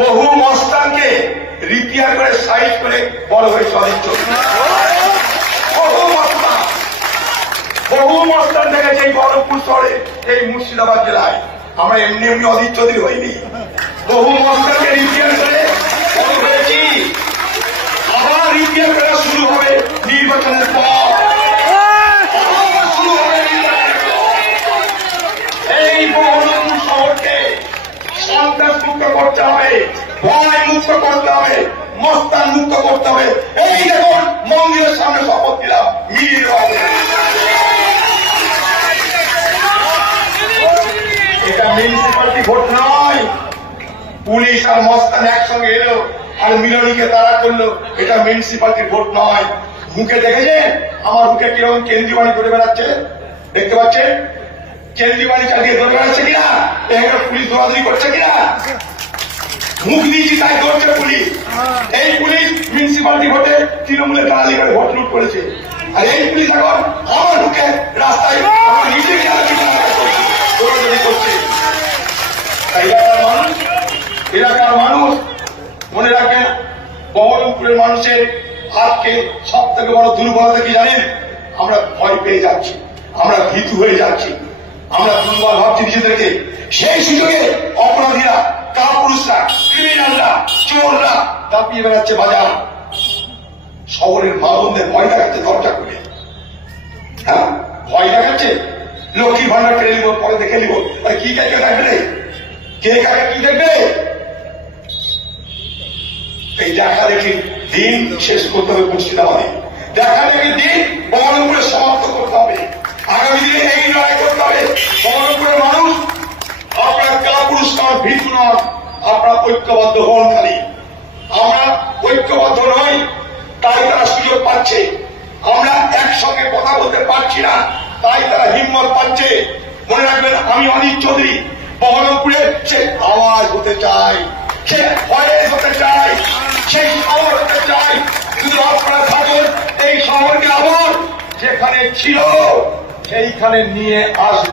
বহু মস্তানকে রিপেয়ার করে সাইজ করে বড় হয়েছে অজিত চৌধুরী। বহু মস্তান দেখেছে এই বহরমপুর শহরে, এই মুর্শিদাবাদ জেলায়। আমরা এমনি এমনি অজিত চৌধুরী হইনি, বহু মস্তানকে রিপেয়ার করে বড় হয়েছি। আবার রিপেয়ার করা শুরু হবে নির্বাচনের পর। এই বহরমপুর শহরকে সন্ত্রাস মুক্ত করতে হবে, ভয় মুক্ত করতে হবে, মস্তান মুক্ত করতে হবে। এই দেখুন মন্দিরের সামনে শপথ দিলাম, মিলিয়ে হবে। এটা মিউনিসিপালিটি ভোট নয়, পুলিশ আর মস্তান একসঙ্গে এলো আর মিলনীকে তাড়া করলো। এটা মিউনিসিপালিটির ভোট নয়। মুখে দেখেছেন আমার মুখে কিরকম কেন্দ্রীয় করে বেড়াচ্ছে, দেখতে পাচ্ছেন কেন্দ্রীয় চালিয়ে ধরে বেড়াচ্ছে কিনা, এখানে পুলিশ দৌড়াদৌড়ি করছে কিনা। মুখ দিয়েছি তাই ধরছে পুলিশ। এই পুলিশ মিউনিসিপালিটি ভোটে তৃণমূলের দালালি করে ভোট লুট করেছে, আর এই পুলিশ এখন আমার মুখে রাস্তায় আমার নিজে দৌড়াদৌড়ি করছে। এলাকার মানুষ মনে রাখবেন, বহরমপুরের মানুষের আজকে সব থেকে বড় দুর্বলতা কি জানেন? আমরা ভয় পেয়ে যাচ্ছি, আমরা ভীতু হয়ে যাচ্ছি, আমরা দুর্বল ভাবছি নিজেদেরকে। সেই সুযোগে অপরাধীরা, কাপুরুষরা, ক্রিমিনালরা, চোররা দাপিয়ে বেড়াচ্ছে বাজার। শহরের মা বোনদের ভয় দেখাচ্ছে দরজা করে, হ্যাঁ ভয় দেখাচ্ছে। লক্ষ্মী ভান্ডার কেড়ে নিব, পরে দেখে নিব। কি কাকে দেখবে, কে কাকে কি দেখবে? এই দেখা দেখি দিন শেষ করতে হবে মুর্শিদাবাদে, দেখা দেখি দিন বহরমপুরে সমাপ্ত করতে হবে। আগামী দিনে এই লড়াই করতে হবে। বহরমপুরের মানুষ আপনার কাপুরুষ নন, ভীতু নন, আপনারা ঐক্যবদ্ধ হন। খালি আমরা ঐক্যবদ্ধ নই, তাই তারা সুযোগ পাচ্ছে। আমরা একসঙ্গে কথা বলতে পারছি না, তাই তারা হিম্মত পাচ্ছে। মনে রাখবেন, আমি অজিত চৌধুরী বহরমপুরে সে আওয়াজ হতে চাই, সে ভয়েস হতে চাই, সেই শহর হতে চাই। শুধু আপনারা থাকুন, এই শহরকে আবার যেখানে ছিল সেইখানে নিয়ে আসবে।